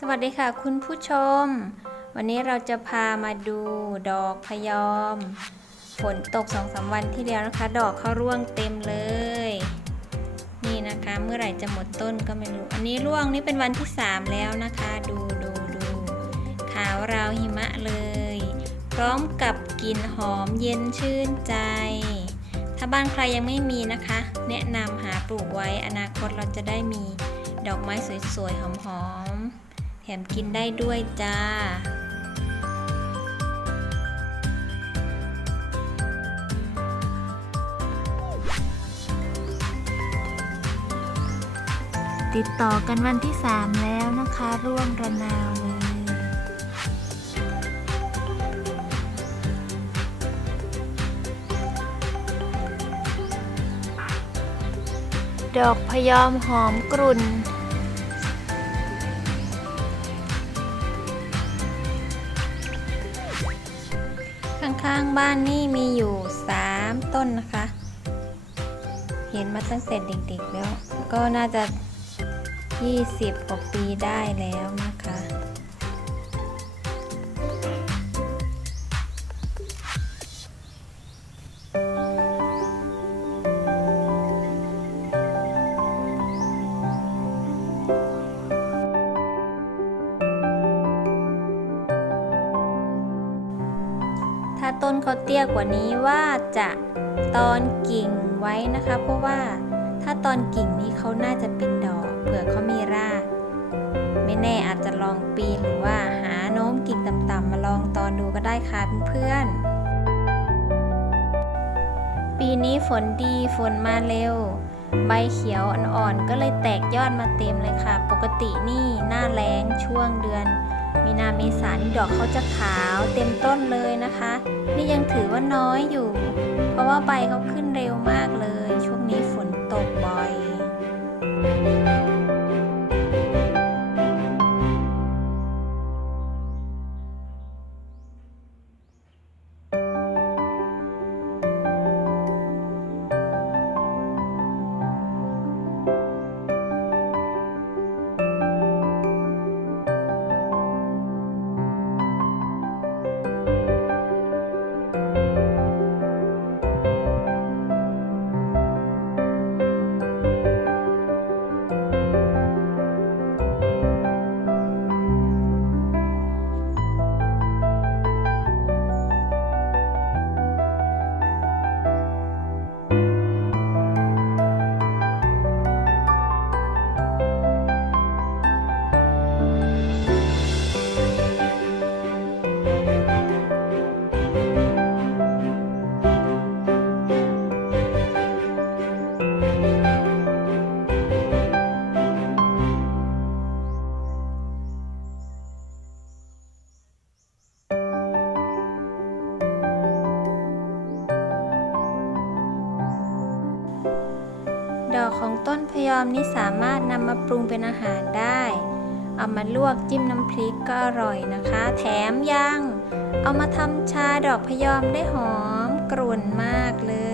สวัสดีค่ะ คุณผู้ชม วันนี้เราจะพามาดูดอกพยอม ฝนตกสองสามวันที่แล้วนะคะ ดอกเขาร่วงเต็มเลย นี่นะคะ เมื่อไหร่จะหมดต้นก็ไม่รู้ อันนี้ร่วงนี่เป็นวันที่ 3 แล้วนะคะ ดูดูดูขาวราวหิมะเลย พร้อมกับกลิ่นหอมเย็นชื่นใจ ถ้าบ้านใครยังไม่มีนะคะ แนะนำหาปลูกไว้อนาคตเราจะได้มีดอกไม้สวยๆหอมๆ แถมกินได้ด้วยจ้า ติดต่อกันวันที่ 3 แล้วนะคะ ร่วงระนาวเลยดอกพยอมหอมกรุ่น ข้างบ้านนี่มีอยู่ 3 ต้นนะคะ เห็นมาตั้งแต่เด็กๆแล้ว ก็น่าจะ 20กว่าปีได้แล้วนะคะ ต้นเขาเตี้ยกว่านี้ว่าจะตอนกิ่งไว้นะคะ เพราะว่าถ้าตอนกิ่งนี้เขาน่าจะเป็นดอกเผื่อเขามีรากไม่แน่อาจจะลองปีนหรือว่าหาโน้มกิ่งต่ำๆมาลองตอนดูก็ได้ค่ะเพื่อนๆปีนี้ฝนดีฝนมาเร็ว ใบเขียวอ่อนๆก็เลยแตกยอดมาเต็มเลยค่ะ ปกตินี่หน้าแล้งช่วงเดือน มีนาเมษานี่ดอกเขาจะขาวเต็มต้นเลยนะคะ นี่ยังถือว่าน้อยอยู่ เพราะว่าใบเขาขึ้นเร็วมากเลย ช่วงนี้ฝนตกบ่อย ของต้นพยอมนี้สามารถนำมาปรุงเป็นอาหารได้ เอามาลวกจิ้มน้ำพริกก็อร่อยนะคะ แถมยัง เอามาทำชาดอกพยอมได้หอมกรุ่นมากเลย